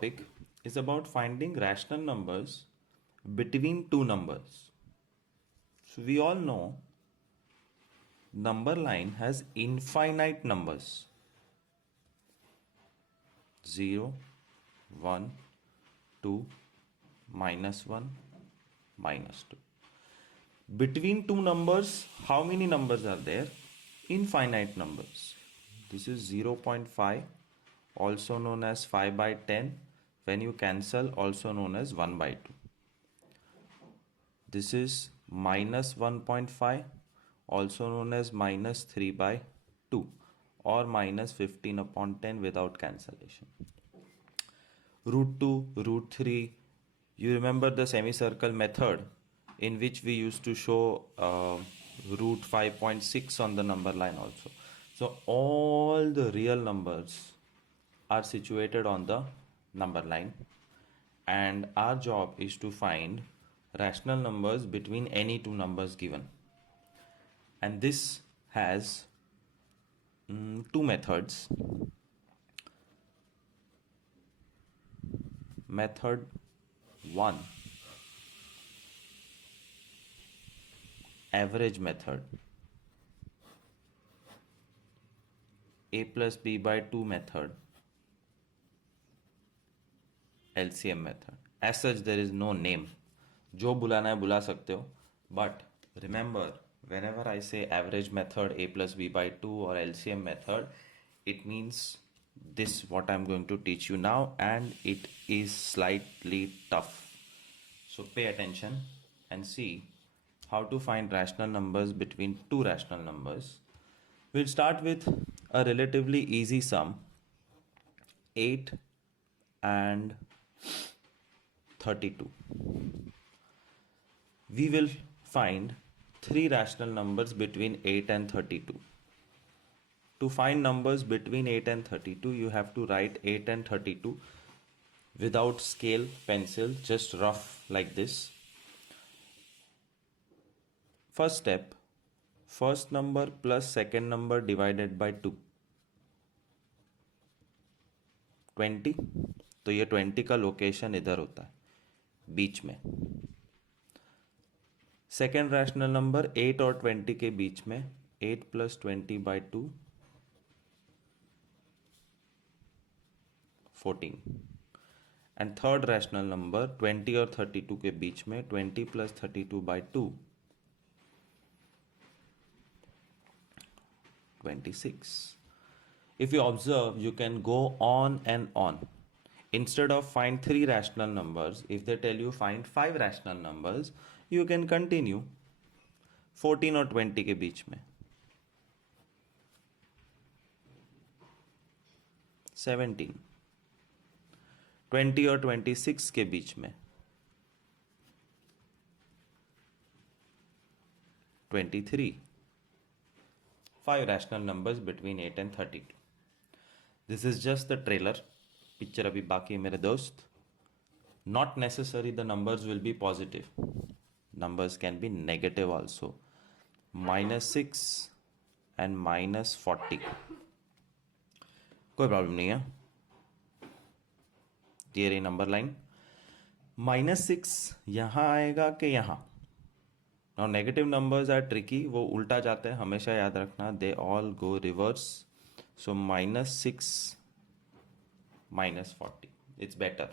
topic is about finding rational numbers between two numbers. So we all know number line has infinite numbers 0, 1, 2, -1, -2. Between two numbers, how many numbers are there? Infinite numbers. This is 0.5, also known as 5 by 10. When you cancel, also known as 1 by 2. This is -1.5, also known as -3 by 2, or -15 upon 10 without cancellation. Root 2, root 3. You remember the semicircle method in which we used to show root 5.6 on the number line also. So all the real numbers are situated on the number line, and our job is to find rational numbers between any two numbers given. And this has two methods. Method 1, average method. A plus b by 2 method. LCM method. As such, there is no name. जो बुलाना है बुला सकते हो. But remember, whenever I say average method, A plus b by 2 or LCM method, it means this what I'm going to teach you now, and it is slightly tough. So pay attention and see how to find rational numbers between two rational numbers. We'll start with a relatively easy sum, 8 and 32. We will find three rational numbers between 8 and 32. To find numbers between 8 and 32, you have to write 8 and 32 without scale, pencil, just rough like this. First step, first number plus second number divided by 2. 20. तो ये 20 का location इधर होता है, बीच में. Second rational number 8 और 20 के बीच में, 8 plus 20 by 2, 14. And third rational number 20 और 32 के बीच में, 20 plus 32 by 2, 26. If you observe, you can go on and on. Instead of find three rational numbers, if they tell you find five rational numbers, you can continue 14 और 20 के बीच में, 17. 20 और 26 के बीच में, 23. 5 rational numbers between 8 and 32. This is just the trailer. Picture abhi baki hai mere dost. Not necessary the numbers will be positive. Numbers can be negative also. -6 and -40. कोई problem नहीं है. ये रही नंबर लाइन. -6 यहां आएगा कि यहां. Now negative numbers are tricky. वो उल्टा जाते हैं, हमेशा याद रखना. They all go reverse. So -6 -40. It's better.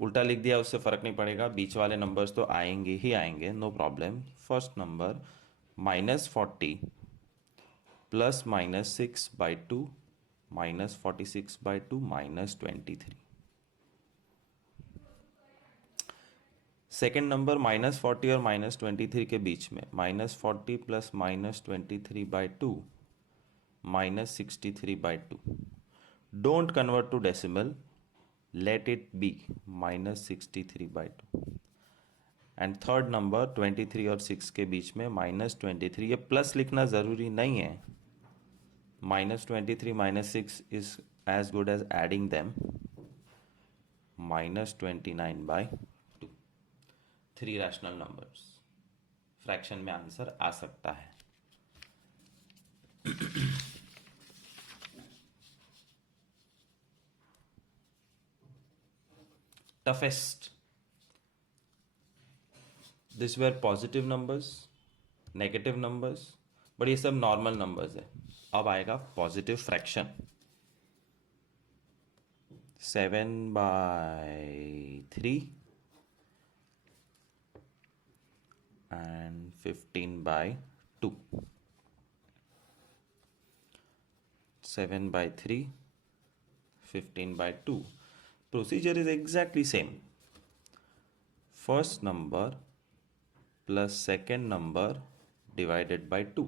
उल्टा लिख दिया उससे फर्क नहीं पड़ेगा. बीच वाले नंबर्स तो आएंगे ही आएंगे, no problem. First number -40 plus -6 by 2 -46 by 2 -23. Second number -40 और -23 के बीच में, -40 plus -23 by 2 -63 by 2. Don't convert to decimal, let it be -63 by 2. And third number 23 और 6 के बीच में -23. ये प्लस लिखना ज़रूरी नहीं है. -23 -6 is as good as adding them. -29 by 2. 3 rational numbers. Fraction में आंसर आ सकता है. toughest. This were positive numbers, negative numbers, but ये सब नॉर्मल नंबर्स है. अब आएगा positive fraction. 7/3 and 15/2. 7/3, 15/2. Procedure is exactly same. First number plus second number divided by 2.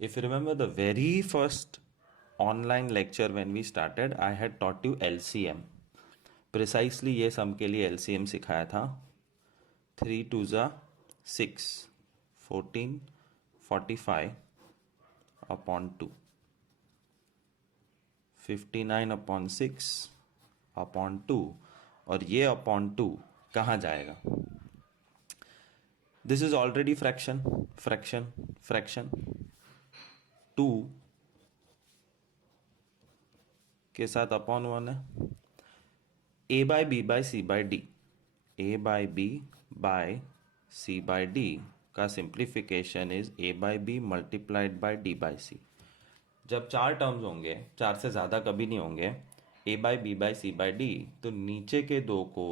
If you remember the very first online lecture when we started, I had taught you LCM. Precisely ये सम के लिए LCM सिखाया था. 3 2s 6, 14, 45 upon 2, 59/6 upon 2, और ये upon 2 कहाँ जाएगा? This is already fraction. 2 के साथ अपॉन 1 है. A by B by C by D. A by B by C by D का simplification is A by B multiplied by D by C. जब 4 terms होंगे, 4 से ज़्यादा कभी नहीं होंगे, A by B by C by D, तो नीचे के दो को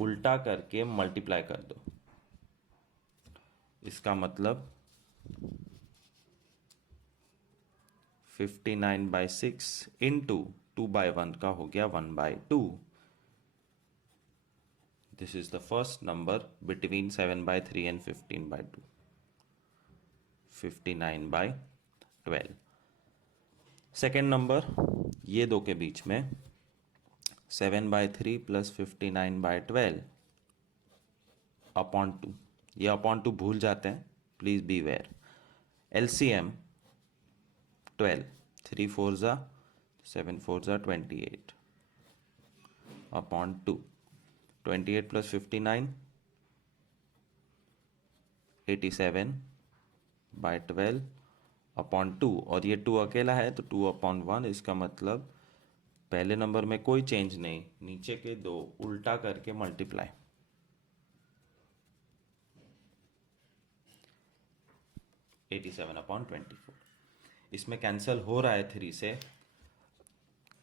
उल्टा करके मल्टीप्लाई कर दो. इसका मतलब 59/6 इंटू 2/1 का हो गया 1/2. This is the first number between 7/3 and 15/2. 59/12. Second number ये दो के बीच में 7/3 प्लस 59/12 अपॉन 2. ये अपॉन 2 भूल जाते हैं, please beware. LCM 12. 3 4s 7 4s 28 upon 2. 28 plus 59 87/12 upon 2, और ये 2 अकेला है तो 2/1. इसका मतलब पहले नंबर में कोई चेंज नहीं, नीचे के दो उल्टा करके मल्टीप्लाई. 87/24. इसमें कैंसिल हो रहा है 3 से.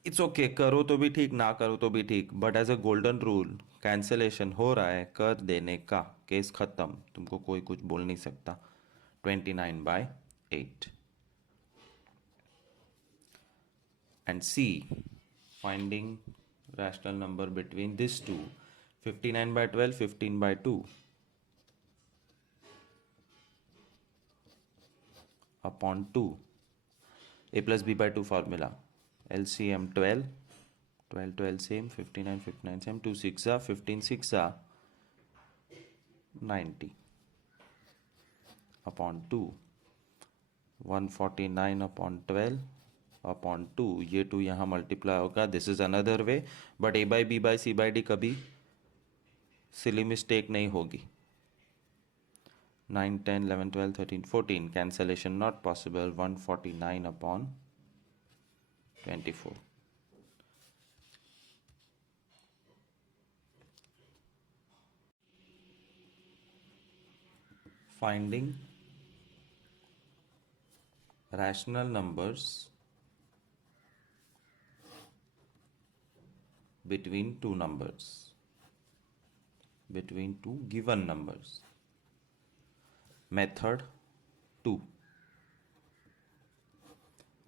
इट्स ओके, करो तो भी ठीक, ना करो तो भी ठीक, but as a golden rule cancellation हो रहा है, कर देने का, केस खत्म, तुमको कोई कुछ बोल नहीं सकता. 29/8. and C, finding rational number between these two. 59/12, 15/2 upon 2. A plus B by 2 formula. LCM 12, 12 to LCM 59, 59 same, 2 6 15 6 90 upon 2. 149 upon 12 upon 2. ये 2 यहाँ मल्टीप्लाई होगा. This is another way, but A by B by C by D कभी silly mistake नहीं होगी. 9 10 11 12 13 14 cancellation not possible. 149 upon 24. Finding rational numbers between two numbers, between two given numbers. Method 2.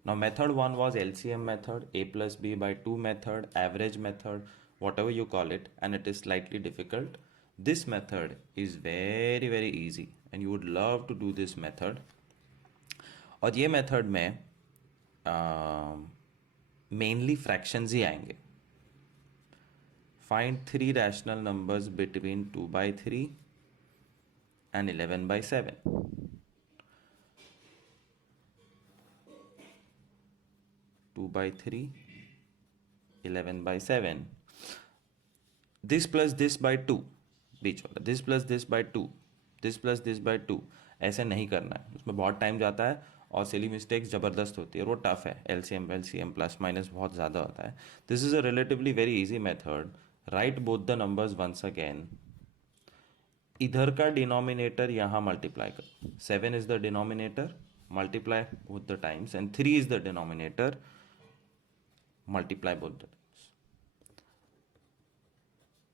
Now method 1 was LCM method, A plus B by 2 method, average method, whatever you call it, and it is slightly difficult. This method is very very easy and you would love to do this method. और ये method में mainly fractions ही आएंगे. Find 3 rational numbers between 2/3 and 11/7. 2/3, 11/7. This plus this by 2 बीच वाला, this plus this by 2, this plus this by 2. ऐसे नहीं करना है, उसमें बहुत टाइम जाता है और सिली मिस्टेक्स ज़बरदस्त होती है और वो टफ है. LCM प्लस माइनस बहुत ज़्यादा होता है. This is a relatively very easy method. Right both the numbers once again. इधर का डिनोमिनेटर यहाँ मल्टीप्लाई कर. 7 is the denominator, multiply both the times, and 3 is the denominator, multiply both the times.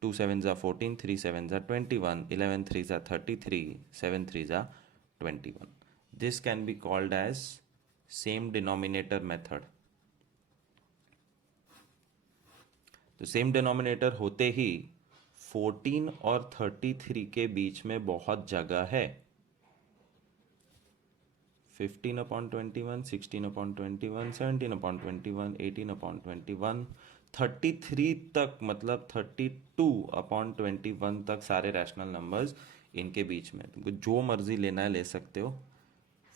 2 sevens are 14, 3 sevens are 21, 11 threes are 33, 7 threes are 21. This can be called as same denominator method. तो same denominator होते ही 14 और 33 के बीच में बहुत जगह है. 15/21, 16/21, 17/21, 18/21, 33 तक, मतलब 32/21 तक सारे रैशनल नंबर्स इनके बीच में. तुमको जो मर्जी लेना है ले सकते हो.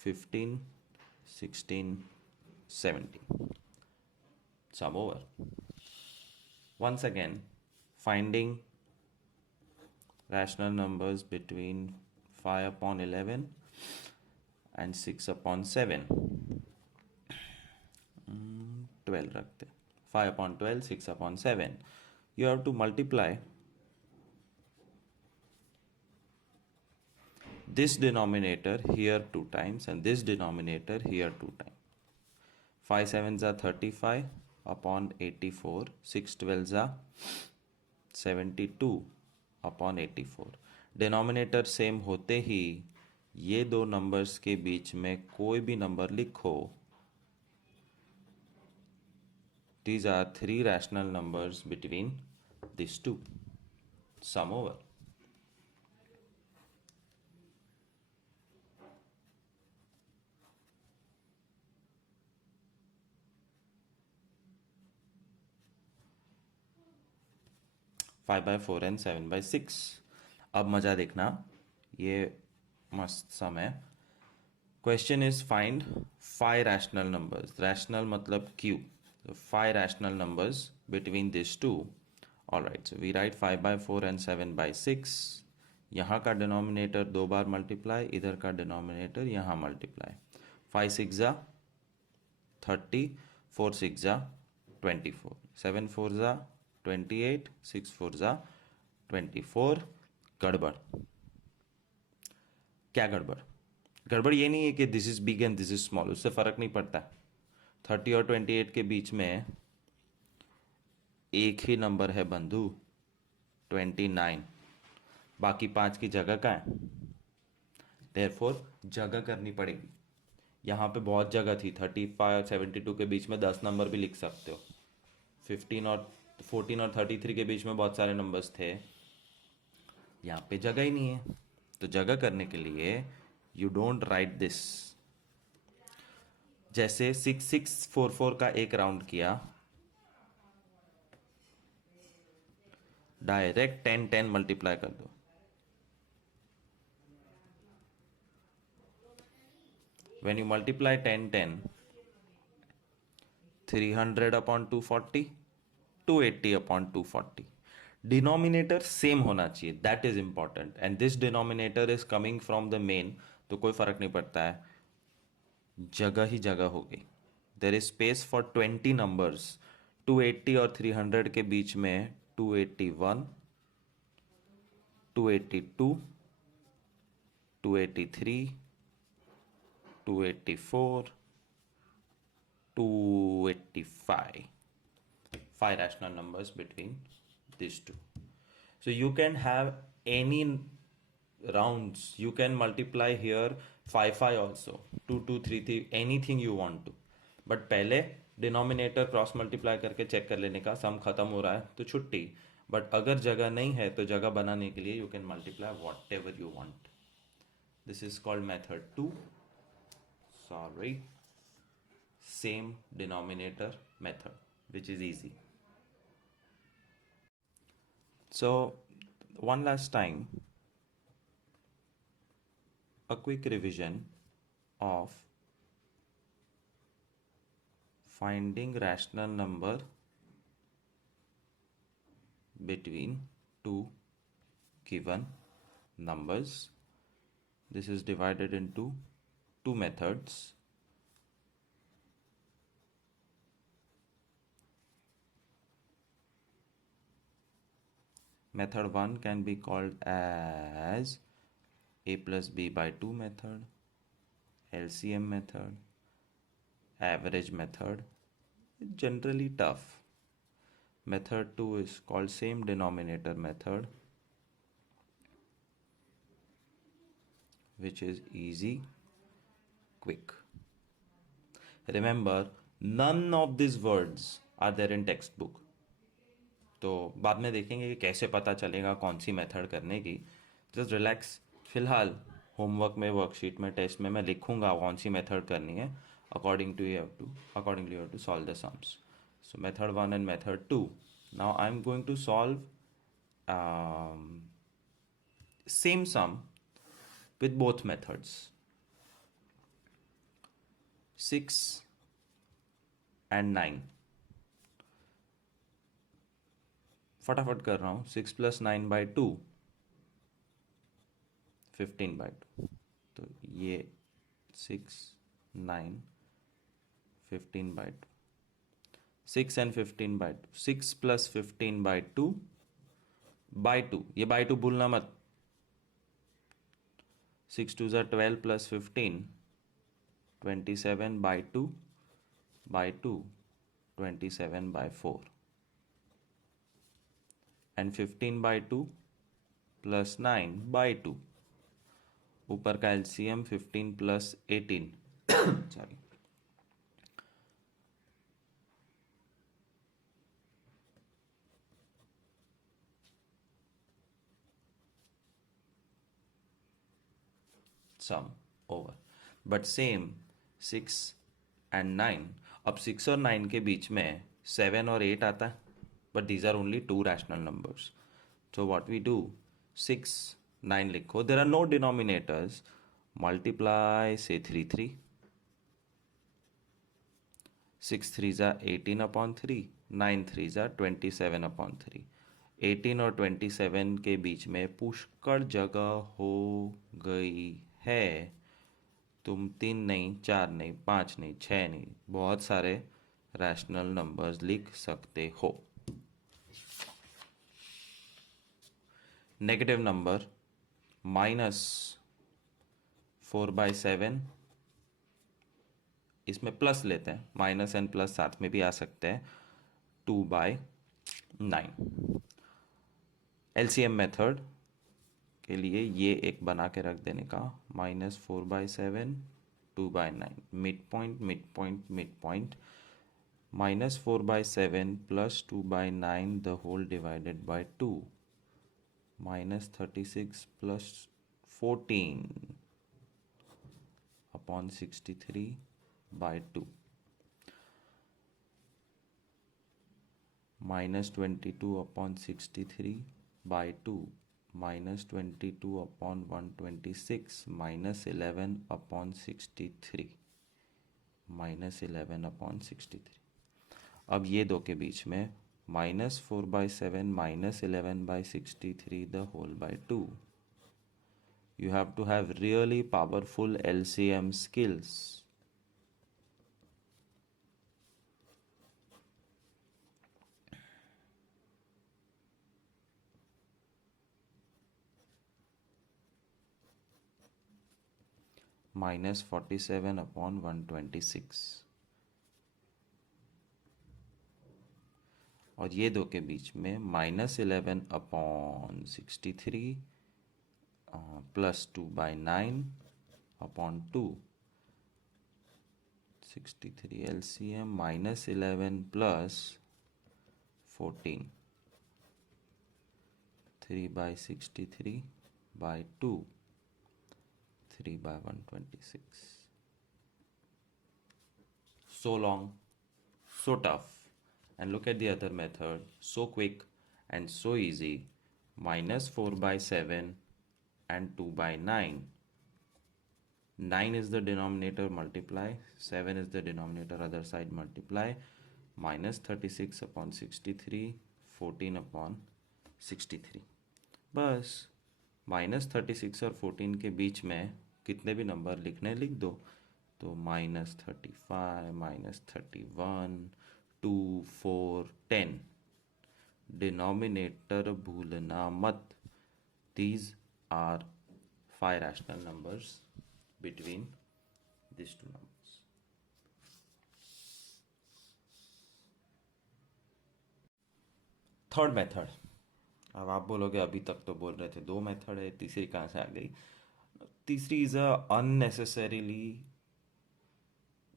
15, 16, 17. Sum over. Once again, finding rational numbers between 5/11 and 6/7. 12 रखते. 5/12, 6/7. You have to multiply this denominator here 2 times and this denominator here 2 times. 5 sevens are 35/84. 6 12s are 72/84. Denominator same होते ही ये दो नंबर्स के बीच में कोई भी नंबर लिखो. These are 3 rational numbers between these two. Sum over. Five by 4 and 7/6. अब मजा देखना, ये मस्त सम है. Question is find 5 rational numbers. Rational मतलब Q. 5 rational numbers between this two. Alright, so we write 5/4 and 7/6. यहाँ का डिनोमिनेटर 2 बार multiply, इधर का डिनोमिनेटर यहाँ मल्टीप्लाई. 5 6 30, 4 6 24, 7 4 28, 6 4 24. गड़बड़. क्या गड़बड़? गड़बड़ ये नहीं है कि this is big and this is small, उससे फर्क नहीं पड़ता. 30 और 28 के बीच में एक ही नंबर है बंधु, 29. बाकी 5 की जगह कहाँ है? देयरफॉर जगह करनी पड़ेगी. यहाँ पे बहुत जगह थी. 35 72 के बीच में 10 नंबर भी लिख सकते हो. 14 और 33 के बीच में बहुत सारे नंबर्स थे. यहाँ पे जगह ही नहीं है. तो जगह करने के लिए यू डोंट राइट दिस. जैसे 6644 का एक राउंड किया, डायरेक्ट 10 10 मल्टीप्लाई कर दो. When you multiply 10 10, 300/240, 280/240. Denominator same होना चाहिए, that is important. And this denominator is coming from the main, तो कोई फर्क नहीं पड़ता है, जगह ही जगह हो गई. There is space for 20 numbers. 280 और 300 के बीच में 281, 282, 283, 284, 285. 5 rational numbers between these two. So you can have any rounds. You can multiply here 5 5 also, 2 2 3 3, anything you want to. But पहले डिनोमिनेटर क्रॉस मल्टीप्लाई करके चेक कर लेने का. सम खत्म हो रहा है तो छुट्टी. बट अगर जगह नहीं है तो जगह बनाने के लिए you can multiply what ever you want. This is called method 2. Sorry, same denominator method, which is easy. So one last time, a quick revision of finding rational number between two given numbers. This is divided into two methods. Method 1 can be called as a plus b by 2 method, LCM method, average method. Generally tough. Method 2 is called same denominator method, which is easy, quick. Remember, none of these words are there in textbook. तो बाद में देखेंगे कि कैसे पता चलेगा कौन सी मेथड करने की. Just relax. फिलहाल होमवर्क में, वर्कशीट में, टेस्ट में मैं लिखूंगा कौन सी मेथड करनी है. Accordingly you have to solve the sums. So method 1 and method 2. Now I am going to solve same sum with both methods. 6 and 9. फटाफट कर रहा हूँ. 6 + 9 / 2, 15 / 2. तो ये 6, 9, 15 / 2. 6 and 15 / 2. 6 + 15 / 2 by 2. ये by 2 भूलना मत. 6 2 = 12 + 15, 27 / 2 by 2, 27 / 4. And 15 / 2 + 9 / 2. ऊपर का LCM 15 + 18. Sorry. Sum over. But same 6 and 9. अब 6 और 9 के बीच में 7 और 8 आता है. But these are only two rational numbers. So what we do, 6, 9 लिखो. There are no denominators. Multiply, say 3 3. 6 3s are 18/3. 9 3s are 27/3. 18 और 27 के बीच में पुष्कळ जगह हो गई है. तुम 3 नहीं, 4 नहीं, 5 नहीं, 6 नहीं, बहुत सारे रैशनल नंबर्स लिख सकते हो. Negative number -4/7. इसमें प्लस लेते हैं. माइनस एंड प्लस साथ में भी आ सकते हैं. 2/9. LCM मेथड के लिए ये एक बना के रख देने का. -4/7, 2/9. Mid point, mid point, mid point. -4/7 + 2/9 the whole divided by 2. -36 + 14 upon 63/2. -22 upon 63/2. -22 upon 126. -11 upon 63. -11 upon 63. अब ये दो के बीच में -4/7 -11/63 the whole by 2. You have to have really powerful LCM skills. -47 upon 126. और ये दो के बीच में -11 upon 63 + 2/9 upon 2. 63 LCM -11 + 14. 3/63/2. 3/126. So long, so tough. And look at the other method. So quick and so easy. -4/7 and 2/9. 9 is the denominator, multiply. 7 is the denominator, other side, multiply. -36 upon 63, 14 upon 63. बस -36 और 14 के बीच में कितने भी number लिखने लिख दो. तो -35, -31, 2, 4, 10. डिनोमिनेटर भूलना मत. These are 5 rational numbers between these two numbers. Third method. अब आप बोलोगे अभी तक तो बोल रहे थे 2 मेथड है, तीसरी कहाँ से आ गई? तीसरी is a unnecessarily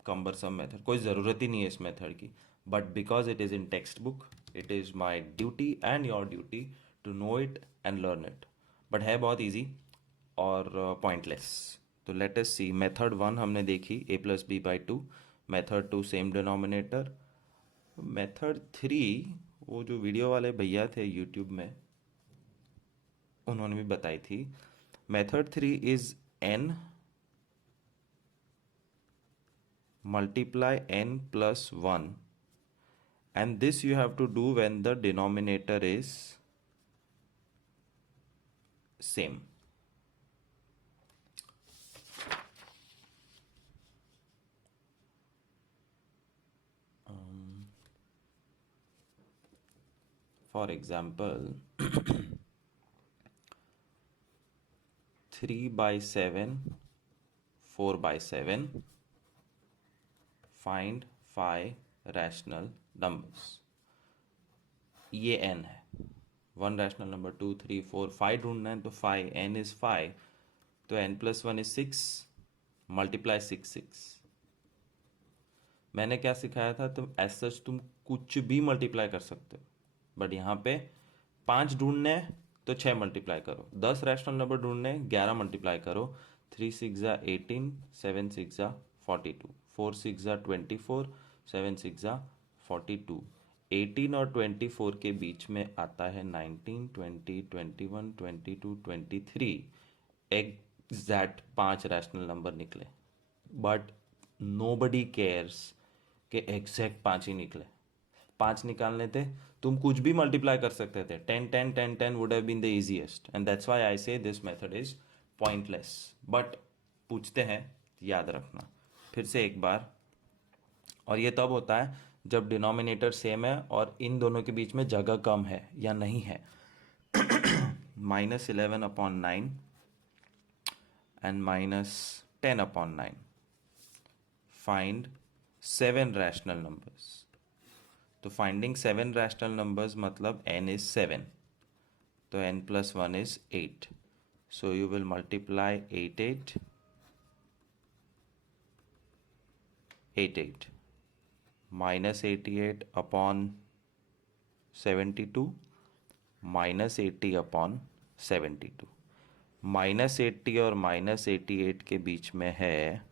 cumbersome method. कोई ज़रूरत ही नहीं है इस मेथड की, but because it is in textbook, it is my duty and your duty to know it and learn it. But है बहुत ईजी और पॉइंटलेस. तो लेट अस सी. मेथड 1 हमने देखी, a+b/2. Method 2 same denominator. Method 3 वो जो video वाले भैया थे यूट्यूब में, उन्होंने भी बताई थी. Method 3 is n multiply n plus 1, and this you have to do when the denominator is same. For example, 3/7, 4/7. Find 5 rational numbers. ये n है. 1 rational number, 2, 3, 4, 5 ढूंढना है तो 5, n is 5, तो n plus 1 is 6, multiply 6, 6. मैंने क्या सिखाया था? तुम एज सच तुम कुछ भी मल्टीप्लाई कर सकते हो, बट यहाँ पे 5 ढूंढने हैं तो 6 मल्टीप्लाई करो. 10 रैशनल नंबर ढूंढने 11 मल्टीप्लाई करो. 3 6 18, 7 6 42, 4 6 24, 7 6 42. 18 और 24 के बीच में आता है 19, 20, 21, 22, 23. एग्जैक्ट 5 रैशनल नंबर निकले, बट नोबडी केयर्स कि एग्जैक्ट 5 ही निकले. 5 निकालने थे, तुम कुछ भी मल्टीप्लाई कर सकते थे. 10 10 10 10 would have been the easiest, and that's why I say this method is pointless. But पूछते हैं, याद रखना फिर से एक बार. और ये तब होता है जब डिनोमिनेटर सेम है और इन दोनों के बीच में जगह कम है या नहीं है. -11/9 एंड -10/9. Find 7 rational numbers. तो फाइंडिंग 7 रैशनल नंबर्स मतलब n is 7, तो n plus 1 is 8. So you will multiply 8 8 8 8. -88 upon 72, -80 upon 72. -80 और -88 के बीच में है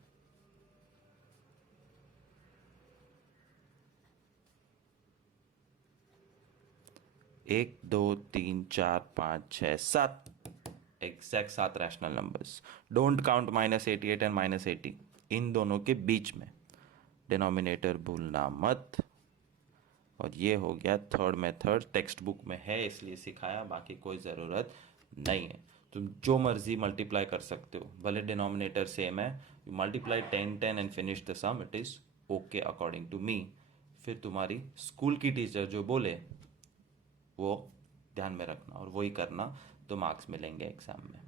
1 2 3 4 5 6 7. Exact 7 rational numbers. Don't count -88 and -80. इन दोनों के बीच में. डिनोमिनेटर भूलना मत. और ये हो गया थर्ड मेथड. टेक्स्ट बुक में है इसलिए सिखाया, बाकी कोई ज़रूरत नहीं है. तुम जो मर्जी मल्टीप्लाई कर सकते हो, भले डिनोमिनेटर सेम है. You multiply 10 10 and finish the sum. It is okay according to me. फिर तुम्हारी स्कूल की टीचर जो बोले वो ध्यान में रखना और वही करना, तो मार्क्स मिलेंगे एग्जाम में.